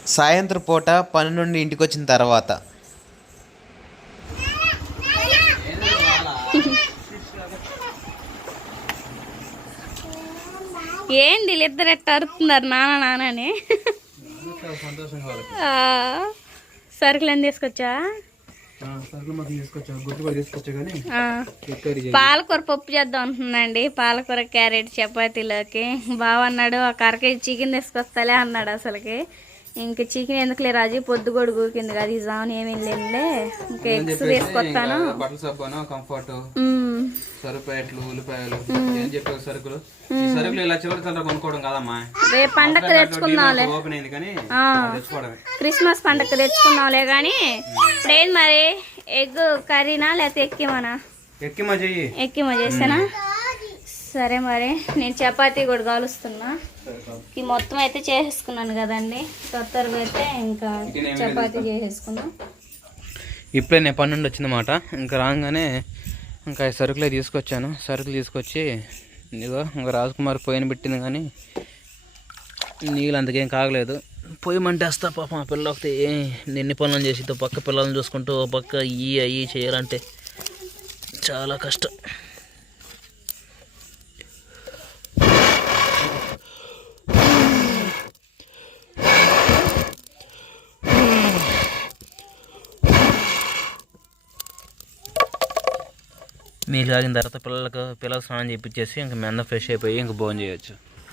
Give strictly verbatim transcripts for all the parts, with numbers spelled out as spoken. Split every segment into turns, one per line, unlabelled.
సాయంత్రం పూట పని నుండి ఇంటికి వచ్చిన తర్వాత
ఏంటి వీళ్ళిద్దరు ఎట్ట అరుతున్నారు నాన్న నాన్నని. సరుకులు అని తీసుకొచ్చా, పాలకూర పప్పు చేద్దాం అంటున్నాండి. పాలకూర క్యారెట్ చపాతీలోకి. బావ అన్నాడు ఒక అరకేజీ చికెన్ తీసుకొస్తాలే అన్నాడు. అసలుకి ఇంక చికెన్ ఎందుకులే రాజు, పొద్దు కూడా గూకింది కదా ఈ జామున్ ఏమి లేదులే, ఇంకా ఎగ్స్ తీసుకొస్తాను.
బట్టల సబ్బును కంఫర్ట్ సరుకులు ఉల్లిపాయలు ఏం చెప్పారు సరుకులు. ఈ సరుకులు ఇలా చివరి తల కొనుక్కోవడం కాదమ్మా,
రేపు పండగ తెచ్చుకుందాంలే,
ఓపెన్ అయింది కానీ తెచ్చుకోవడమే.
క్రిస్మస్ పండగ తెచ్చుకుందాంలే కానీ ఇప్పుడేం మరి ఎగ్ కర్రీనా లేకపోతే ఎక్కిమనా?
ఎక్కిమా చెయ్యి.
ఎక్కిమా చేసానా? సరే మరి నేను చపాతీ కూడా కాలుస్తున్నా. ఈ మొత్తం అయితే చేసేసుకున్నాను కదండి, త్వరగా అయితే ఇంకా చపాతీ చేసేసుకున్నాం.
ఇప్పుడే నేను పన్నెండు వచ్చిందన్నమాట. ఇంకా రాగానే ఇంకా సరుకులే తీసుకొచ్చాను. సరుకులు తీసుకొచ్చి ఇదిగో ఇంకా రాజకుమార్ పొయ్యిని పెట్టింది కానీ నీళ్ళు అంతకేం కాగలేదు. పొయ్యి మంటేస్తా పాపం ఆ పిల్లలకి ఎన్ని పనులు చేసి పక్క పిల్లల్ని చూసుకుంటూ పక్క ఇవి అవి చేయాలంటే చాలా కష్టం. నీళ్ళు తాగిన తర్వాత పిల్లలకు పిల్లలు స్నానం చేయించేసి ఇంకా మెంద ఫ్రెష్ అయిపోయి ఇంకా భోజనం చేయొచ్చు.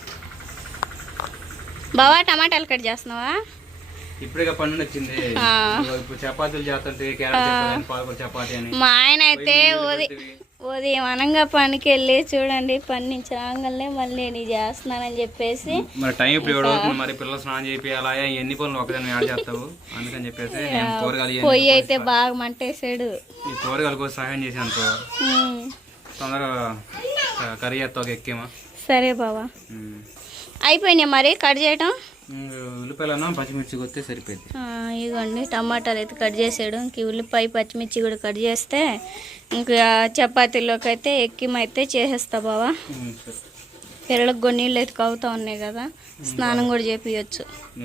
బావా టమాటాలు కట్ చేస్తున్నావా?
ఇప్పుడే పన్నెండు వచ్చింది. ఇప్పుడు చపాతీలు చేస్తుంటే క్యారెట్ పాలకూర చపాతీ అని
మా ఆయన అయితే ఉదయం అనంగా పనికి వెళ్ళి చూడండి, పని నుంచి రాగానే మళ్ళీ నేను చేస్తున్నానని చెప్పేసి
మరి టైం ఇప్పుడు ఎవడో మరి పిల్లలు స్నానం చేయాలా ఎన్ని పనులు ఒకదాన్ని యాడ్ చేస్తావు అందుకని చెప్పేసి
పొయ్యి అయితే బాగా మంటేసాడు.
ఈ కూరగాయలు కూడా సహాయం చేసాను తొందరగా కర్రీ చేస్తావు ఒక ఎక్కేమా.
సరే బావా అయిపోయినాయి మరి కట్ చేయటం.
ఉల్లిపాయలు పచ్చిమిర్చి కొత్తే సరిపోయింది.
ఇదిగోండి టమాటాలు అయితే కట్ చేసాడు. ఇంక ఉల్లిపాయ పచ్చిమిర్చి కూడా కట్ చేస్తే ఇంకా చపాతీలోకి అయితే ఎక్కిమైతే చేసేస్తా బావా. పిల్లలకు కొన్ని నీళ్ళు అయితే కవుతా ఉన్నాయి కదా, స్నానం కూడా చేపియచ్చు.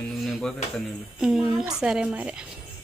సరే మరి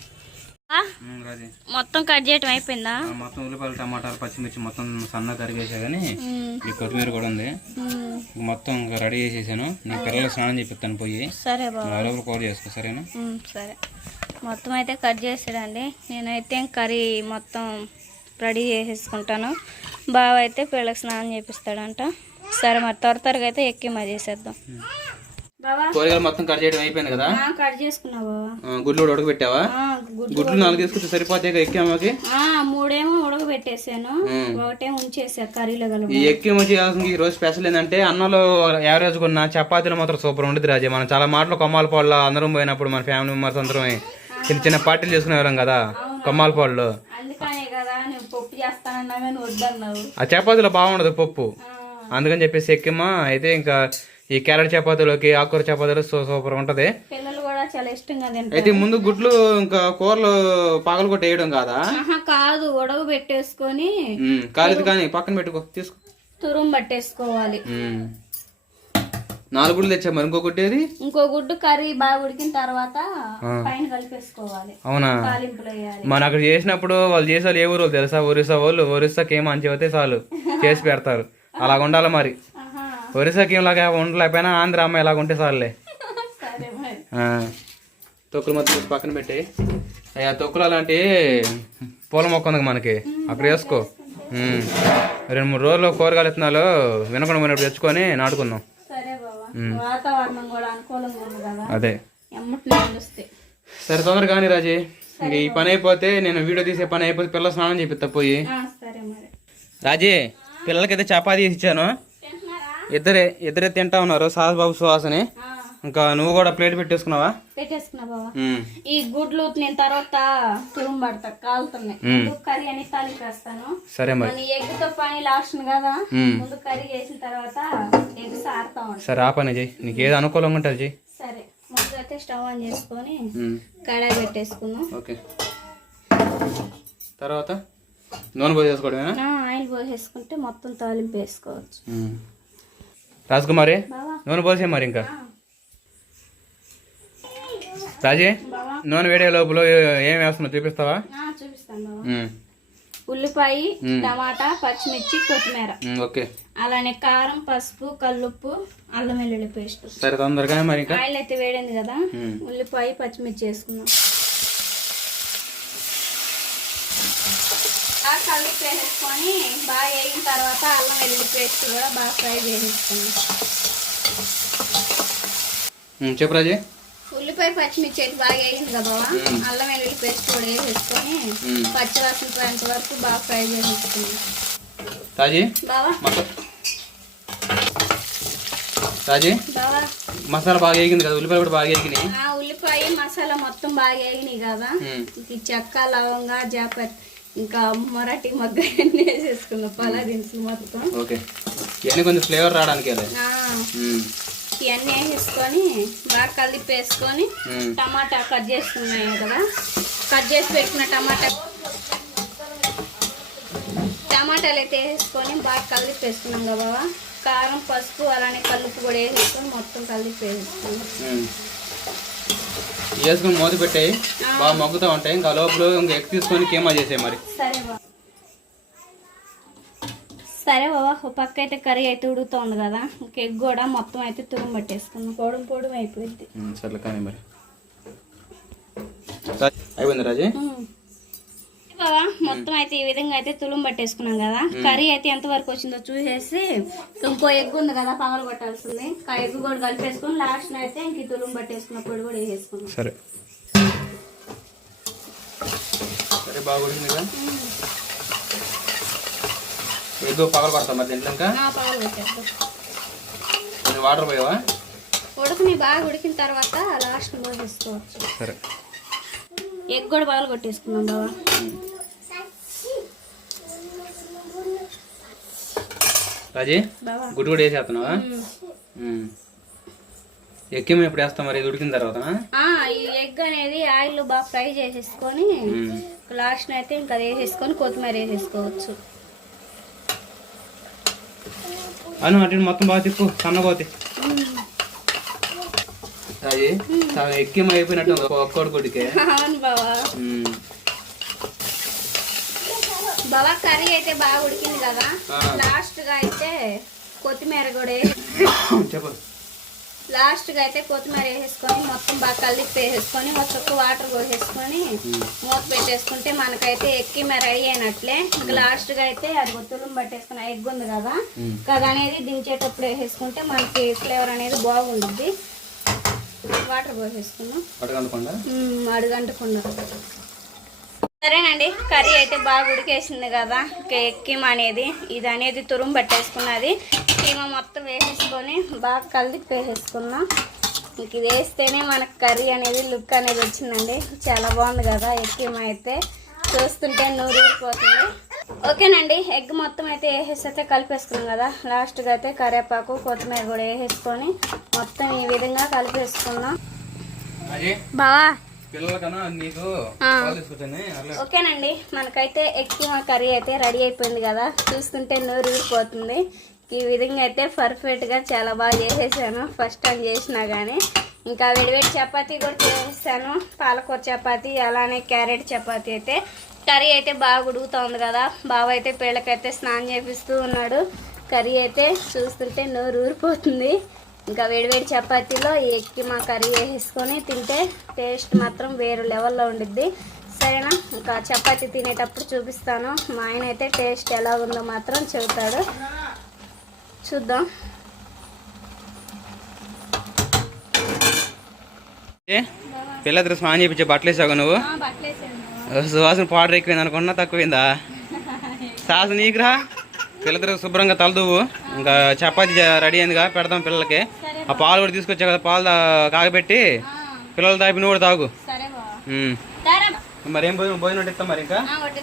మొత్తం కట్ చేయటం అయిపోయిందా?
మొత్తం ఉల్లిపాయలు టమాటాలు పచ్చిమిర్చి మొత్తం సన్నగా కరిగేసా కానీ ఈ కొత్తిమీర కూడా ఉంది. మొత్తం రెడీ చేసేసాను. నేను పిల్లలు స్నానం చేపిస్తాను పోయి.
సరే బాబు
కూర చేసుకో సరేనా? సరే
మొత్తం అయితే కట్ చేసాడండి. నేనైతే కర్రీ మొత్తం రెడీ చేసేసుకుంటాను. బావ అయితే పిల్లలకు స్నానం చేపిస్తాడంట. సరే మరి త్వర త్వరగా అయితే ఎక్కి మా చేసేద్దాం.
కూరగాయలు మొత్తం కట్ చేయడం అయిపోయింది కదా?
కట్ చేసుకున్నావా?
గుడ్లు కూడా ఉడకబెట్టావా? గుడ్లు నాలుగు తీసుకొచ్చి సరిపోతాయి ఎక్కేమకి.
మూడేమో ఉడకబెట్టేసాను, ఒకటేమో ఉంచేసా కర్రీలో కలిపి.
ఈ ఎక్కేమో చేయాల్సిన ఈ రోజు స్పెషల్ ఏంటంటే అన్నంలో యావరేజ్ కొన్న చపాతీలు మాత్రం సూపర్ ఉండదు రాజే. మనం చాలా మాటలు కొమ్మాలపాడులో అందరం పోయినప్పుడు మన ఫ్యామిలీ మెంబర్స్ అందరం చిన్న చిన్న పార్టీలు చేసుకునేవారం కదా కొమ్మాలపాడులో.
అందుకనే కదా నేను పప్పు చేస్తానన్నా కానీ వద్దన్నావు.
ఆ చపాతీలో బాగుండదు పప్పు, అందుకని చెప్పేసి ఎక్కేమా అయితే ఇంకా ఈ క్యారెట్ చపాతీలోకి ఆకుకూర చపాతీలు సూపర్ ఉంటది.
పిల్లలు కూడా చాలా ఇష్టంగా తింటారు.
అయితే ముందు గుడ్లు ఇంకా కూరలు పగలు కొట్టి వేయడం కాదా?
కాదు, ఉడక పెట్టేసుకొని
కాలేదు కానీ పక్కన పెట్టుకో, తీసుకో
తురుం పట్టేసుకోవాలి.
నాలుగు గుడ్లు తెచ్చా మరి ఇంకో గుడ్డేది?
ఇంకో గుడ్డు కర్రీ బాగా ఉడికిన తర్వాత పైన కలిపేసుకోవాలి.
అవునా? మన అక్కడ చేసినప్పుడు వాళ్ళు చేసే ఏ ఊరు తెలుసా? ఒరిస్సా వాళ్ళు. ఒరిస్సాకి ఏమో అని చెబితే చాలు చేసి పెడతారు. అలాగ ఉండాలి మరి. ఒరిస్సాకి ఏలాగా ఉండలేకపోయినా ఆంధ్ర అమ్మాయి ఇలాగ ఉంటే చాలులే. తొక్కులు మొత్తం పక్కన పెట్టి అయ్యా తొక్కులు అలాంటి పూల మొక్క ఉంది మనకి, అక్కడ వేసుకో. రెండు మూడు రోజులు కూరగాయలు విత్తనాలు వినకుండా పోయినప్పుడు తెచ్చుకొని నాటుకుందాం. అదే సరే తొందరగా కానీ రాజీ. ఇంక ఈ పని అయిపోతే నేను వీడియో తీసే పని అయిపోతే పిల్లలు స్నానం చేపిస్తా పోయి. రాజీ పిల్లలకైతే చపాతీ చేసి ఇచ్చాను. ఇద్దరే ఇద్దరే తింటా ఉన్నారు, సాస్ బాబు సుహాసని. ఇంకా నువ్వు కూడా ప్లేట్ పెట్టేసుకున్నావా?
పెట్టేసుకున్నా బాబా. ఈ గుడ్లు నేను తర్వాత తురుము పడతా, కాలుతున్నాయి. కర్రీ అని తాలింపు వేస్తాను.
సరే మరి
ఎగ్ తో పని లాస్ట్ కదా, ముందు కర్రీ చేసిన తర్వాత ఎగ్ సారుతా ఉంటాను.
సరే ఆ పని చెయ్యి, నీకు ఏది అనుకూలంగా ఉంటుంది చెయ్యి.
సరే ముందు అయితే స్టవ్ ఆన్ చేసుకొని కడాయి పెట్టేసుకుందాం.
ఓకే తర్వాత నూనె పోసేసుకోవడమేనా?
ఆయిల్ పోసేసుకుంటే మొత్తం తాలింపు వేసుకోవచ్చు.
రాజకుమారి నూనె పోసే మరి ఇంకా రాజీ నూనె వేడే లోపల ఏం వేస్తున్నావు చూపిస్తావా?
చూపిస్తాను బాబా. ఉల్లిపాయ, టమాటా, పచ్చిమిర్చి, కొత్తిమీర,
ఓకే.
అలానే కారం, పసుపు, కల్లుప్పు, అల్లం వెల్లుల్లి పేస్ట్.
సరే తొందరగా మరి.
ఆయిల్ అయితే వేడింది కదా, ఉల్లిపాయ పచ్చిమిర్చి వేసుకుందాం. బాగా కలిపి వేసుకొని బాగా వేగిన తర్వాత అల్లం వెల్లుల్లి పేస్ట్ కూడా బాగా ఫ్రై చేసేసుకుందాం.
చెప్పు రాజీ.
ఉల్లిపాయ పచ్చిమిర్చి అయితే బాగా వేగింది కదా బాబా, అల్లం వెల్లుల్లి పేస్ట్ కూడా వేసేసుకొని పచ్చివాసన పోయేంత వరకు బాగా ఫ్రై చేసేసుకుందాం.
రాజీ
బావా
రాజీ
బావా
మసాలా బాగా వేగింది కదా, ఉల్లిపాయలు కూడా బాగా వేగినాయి.
ఉల్లిపాయ మసాలా మొత్తం బాగా వేగినాయి కదా, ఈ చెక్క, లవంగా, జాపత్రి, ఇంకా మరాఠీ మగ్గ అన్ని వేసేసుకుందాం. పలా దినుసులు మొత్తం.
ఓకే. ఇవన్నీ కొంచెం ఫ్లేవర్ రావడానికి
ఇవన్నీ వేసేసుకొని బాగా కలిపి వేసుకొని టమాటా కట్ చేసుకున్నాయి కదా, కట్ చేసి పెట్టిన టమాటా టమాటాలు అయితే వేసుకొని బాగా కలిపి వేసుకున్నాం కదా బాబా. కారం, పసుపు, అలానే కలుపు కూడా వేసేసుకొని మొత్తం కలిపి వేసేసుకున్నాం.
వేసుకొని మూత పెట్టాయి బాగా మగ్గుతూ ఉంటాయి. ఇంకా లోపల ఇంకా ఎగ్ తీసుకొని కీమా చేసాయి మరి.
సరే బాబా. సరే బాబా, ఒక పక్క అయితే కర్రీ అయితే ఉడుకుతుంది కదా, ఇంక ఎగ్ కూడా మొత్తం అయితే తురుము పట్టేసుకున్నాం. పొడుము పొడుము అయిపోయింది.
సర్లే కానీ మరి అయిపోయింది రాజీ.
బాబా మొత్తం అయితే ఈ విధంగా అయితే తులుము పట్టేసుకున్నాం కదా. కర్రీ అయితే ఎంత వరకు వచ్చిందో చూసేసి ఇంకో ఎగ్ ఉంది కదా పగలు కొట్టాల్సింది, ఆ ఎగ్ కూడా కలిపేసుకొని లాస్ట్ అయితే ఇంక తులుము పట్టేసుకున్న పొడి కూడా వేసేసుకున్నాం.
సరే సరే బాగా ఉడికింది కదా. ఎగ్ పగలు కొడతాం మరి దీంట్లో ఇంకా
పగలు కొట్టేస్తాం.
కొంచెం వాటర్ పోయావా?
ఉడకని బాగా ఉడికిన తర్వాత లాస్ట్ పోసేసుకోవచ్చు.
సరే
ఎగ్ కూడా పగలు కొట్టేసుకున్నాం బాబా.
రాజీ గుడ్డు కూడా వేసేస్తున్నావా? ఎగ్ ఎప్పుడు వేస్తాం మరి ఉడికిన తర్వాత?
ఈ ఎగ్ అనేది ఆయిల్ బాగా ఫ్రై చేసేసుకొని లాస్ట్ అయితే ఇంకా వేసేసుకొని కొత్తిమీర వేసేసుకోవచ్చు.
అను అటు మొత్తం బాగా తిప్పు సన్నపోతే. అది ఎక్కి అయిపోయినట్టు ఒక్కోటి గుడికి.
అవును బావా. బావా కర్రీ అయితే బాగా ఉడికింది కదా, లాస్ట్ గా అయితే కొత్తిమీర కూడా
చెప్పు.
లాస్ట్ గా అయితే కొత్తిమీర వేసేసుకొని మొత్తం బాగా కలిపి వేసేసుకొని ఒక చుక్క వాటర్ పోసేసుకొని మూత పెట్టేసుకుంటే మనకైతే ఎక్కి మరి రెడీ అయినట్లే. ఇంకా లాస్ట్ గా అయితే అది తులుము పట్టేసుకుని ఎగ్ ఉంది కదా, కదా అనేది దించేటప్పుడు వేసేసుకుంటే మనకి ఫ్లేవర్ అనేది బాగుంటుంది. వాటర్ పోసేసుకున్నాం అడుగంటకుండా. సరేనండి, కర్రీ అయితే బాగా ఉడికేసింది కదా. కీమా అనేది ఇది అనేది తురుము పట్టేసుకున్నది. కీమా మొత్తం వేసేసుకొని బాగా కలిపి వేసేసుకున్నాం. ఇంక ఇది వేస్తేనే మనకు కర్రీ అనేది లుక్ అనేది వచ్చిందండి. చాలా బాగుంది కదా కీమా అయితే, చూస్తుంటే నూరు ఊరిపోతుంది. ఓకేనండి, ఎగ్ మొత్తం అయితే వేసేసి అయితే కలిపేసుకున్నాం కదా. లాస్ట్గా అయితే కరివేపాకు, కొత్తిమీర కూడా వేసేసుకొని మొత్తం ఈ విధంగా కలిపేసుకున్నాం. బావా ఓకేనండి, మనకైతే ఎగ్ కీమా కర్రీ అయితే రెడీ అయిపోయింది కదా. చూస్తుంటే నూరు ఊరిపోతుంది. ఈ విధంగా అయితే పర్ఫెక్ట్గా చాలా బాగా చేసేసాను ఫస్ట్ టైం చేసినా కానీ. ఇంకా వేడివేడి చపాతీ కూడా చేసేసాను, పాలకూర చపాతీ, అలానే క్యారెట్ చపాతీ. అయితే కర్రీ అయితే బాగా ఉడుకుతుంది కదా. బావ అయితే పిల్లకైతే స్నానం చేపిస్తూ ఉన్నాడు. కర్రీ అయితే చూస్తుంటే నోరు ఊరిపోతుంది. ఇంకా వేడివేడి చపాతీలో ఈ ఎగ్ కీమా కర్రీ వేసుకొని తింటే టేస్ట్ మాత్రం వేరే లెవెల్లో ఉండిద్ది. సరేనా, ఇంకా చపాతీ తినేటప్పుడు చూపిస్తాను. మా ఆయన అయితే టేస్ట్ ఎలా ఉందో మాత్రం చెబుతాడు, చూద్దాం.
పిల్లలు స్నానం చేయించే బట్టలు వేసావు నువ్వు? సువాసన పౌడర్ ఎక్కువైంది అనుకున్నా, తక్కువైందా? సాసు నీకురా. పిల్లలు శుభ్రంగా తలదువు. ఇంకా చపాతీ రెడీ అయిందిగా, పెడదాం పిల్లలకి. ఆ పాలు కూడా తీసుకొచ్చా కదా, పాలు కాగబెట్టి పిల్లలు తాపి నువ్వు కూడా తాగు. మరి ఏం భోజనం భోజనం వడ్డిస్తాం మరి ఇంకా.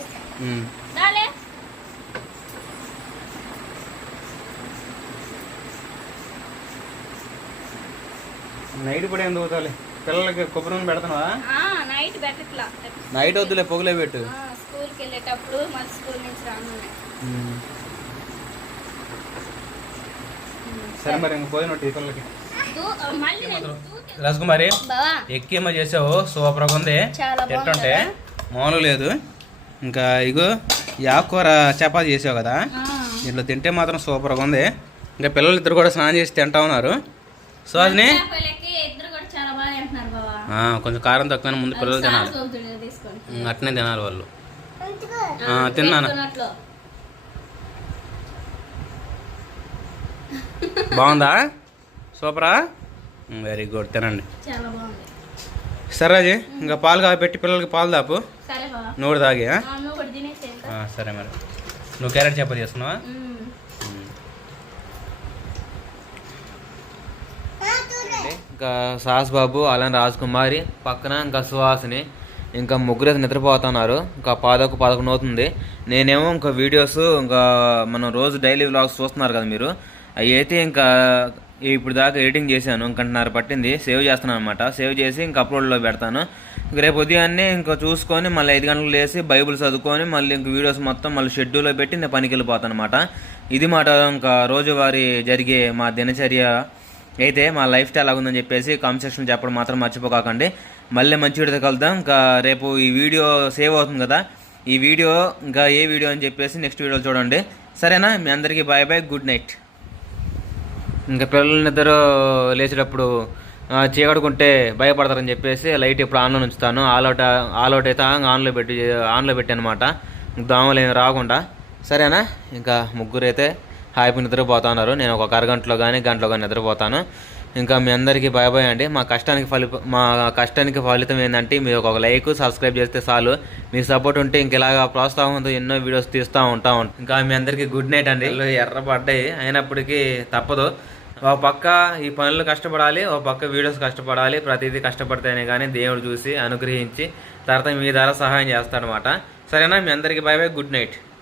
నైట్ కూడా ఏం దూతాలి పిల్లలకి కొబ్బరి నూనె పెడతావా?
నైట్ పెట్టట్లా,
నైట్ వద్దులే పొగలే పెట్టు.
స్కూల్కి వెళ్ళేటప్పుడు మళ్ళీ స్కూల్ నుంచి రాను.
సరే మరి ఇంకా భోజనం వడ్డీ పిల్లలకి.
మళ్ళీ
రాజకుమారి
బావా
ఎక్కేమో చేసావు సూపర్గా ఉంది.
చాలా
తింటుంటే మామూలు లేదు. ఇంకా ఇగో ఈ ఆకుకూర చపాతి చేసావు కదా, దీంట్లో తింటే మాత్రం సూపర్గా ఉంది. ఇంకా పిల్లలు ఇద్దరు కూడా స్నానం చేసి తింటా ఉన్నారు. సుహాసిని
ఇద్దరు కూడా చాలా బాగా తింటున్నారు బావా.
ఆ, కొంచెం కారం తక్కువ ముందు పిల్లలు తినాలి,
తీసుకోండి
ఉమ్, అట్నే తినాలి వాళ్ళు. ఆ, తిన్నాను. బాగుందా? సూపరా, వెరీ గుడ్, తినండి.
చాలా బాగుంది.
సరే రాజీ, ఇంకా పాలు కాబట్టి పిల్లలకి పాలు దాపు,
సరే బావా.
నువ్వు కూడా తాగి. ఆ?
ఆ, నువ్వు కూడా తినేసేయి ఇంకా.
ఆ, సరే మరి. నువ్వు క్యారెట్ చపాతి చేస్తున్నావా?
ఉమ్.
ఇంకా సాస్ బాబు అలానే రాజకుమారి పక్కన ఇంకా సుహాసిని ఇంకా ముగ్గురు అయితే నిద్రపోతున్నారు. ఇంకా పదొక పదకొండు అవుతుంది. నేనేమో ఇంకా వీడియోస్ ఇంకా మనం రోజు డైలీ వ్లాగ్స్ చూస్తున్నారు కదా మీరు, అవి అయితే ఇంకా ఇప్పుడు దాకా ఎడిటింగ్ చేశాను, ఇంకంటున్నర పట్టింది. సేవ్ చేస్తున్నాను అనమాట. సేవ్ చేసి ఇంకా అప్లోడ్లో పెడతాను. ఇంక రేపు ఉదయాన్నే ఇంకా చూసుకొని మళ్ళీ ఐదు గంటలకు లేసి బైబుల్ చదువుకొని మళ్ళీ ఇంక వీడియోస్ మొత్తం మళ్ళీ షెడ్యూల్లో పెట్టి నేను పనికి వెళ్ళిపోతాను అనమాట. ఇది మాట ఇంకా రోజువారీ జరిగే మా దినచర్య. అయితే మా లైఫ్ స్టైల్ అలాగుందని చెప్పేసి కామెంట్ సెక్షన్ చెప్పడం మాత్రం మర్చిపోకండి. మళ్ళీ మంచి వీడియోతో కలుద్దాం. ఇంకా రేపు ఈ వీడియో సేవ్ అవుతుంది కదా, ఈ వీడియో ఇంకా ఏ వీడియో అని చెప్పేసి నెక్స్ట్ వీడియోలో చూడండి. సరేనా? మీ అందరికీ బాయ్ బాయ్, గుడ్ నైట్. ఇంకా పిల్లలిద్దరూ లేచేటప్పుడు చీకడుకుంటే భయపడతారని చెప్పేసి లైట్ ఇప్పుడు ఆన్లో ఉంచుతాను. ఆల్అౌట్ ఆల్అౌట్ అయితే ఆన్లో పెట్టి ఆన్లో పెట్టి అనమాట, దోమలు ఏమి రాకుండా. సరేనా? ఇంకా ముగ్గురు అయితే హ్యాపీ నిద్రపోతా ఉన్నారు. నేను ఒక అరగంటలో కానీ గంటలో కానీ నిద్రపోతాను. ఇంకా మీ అందరికీ బాయ్ బాయ్ అండి. మా కష్టానికి ఫలి మా కష్టానికి ఫలితం ఏంటంటే మీరు ఒక లైక్ సబ్స్క్రైబ్ చేస్తే చాలు. మీ సపోర్ట్ ఉంటే ఇంక ఇలాగా ప్రోత్సాహంతో ఎన్నో వీడియోస్ తీస్తూ ఉంటా ఉంటాం. ఇంకా మీ అందరికీ గుడ్ నైట్ అండి. ఎర్రపడ్డాయి అయినప్పటికీ తప్పదు. ఒక పక్క ఈ పనులు కష్టపడాలి, ఒక పక్క వీడియోస్ కష్టపడాలి. ప్రతిదీ కష్టపడితేనే కానీ దేవుడు చూసి అనుగ్రహించి తర్వాత మీ ద్వారా సహాయం చేస్తాడనమాట. సరేనా? మీ అందరికీ బాయ్ బాయ్, గుడ్ నైట్.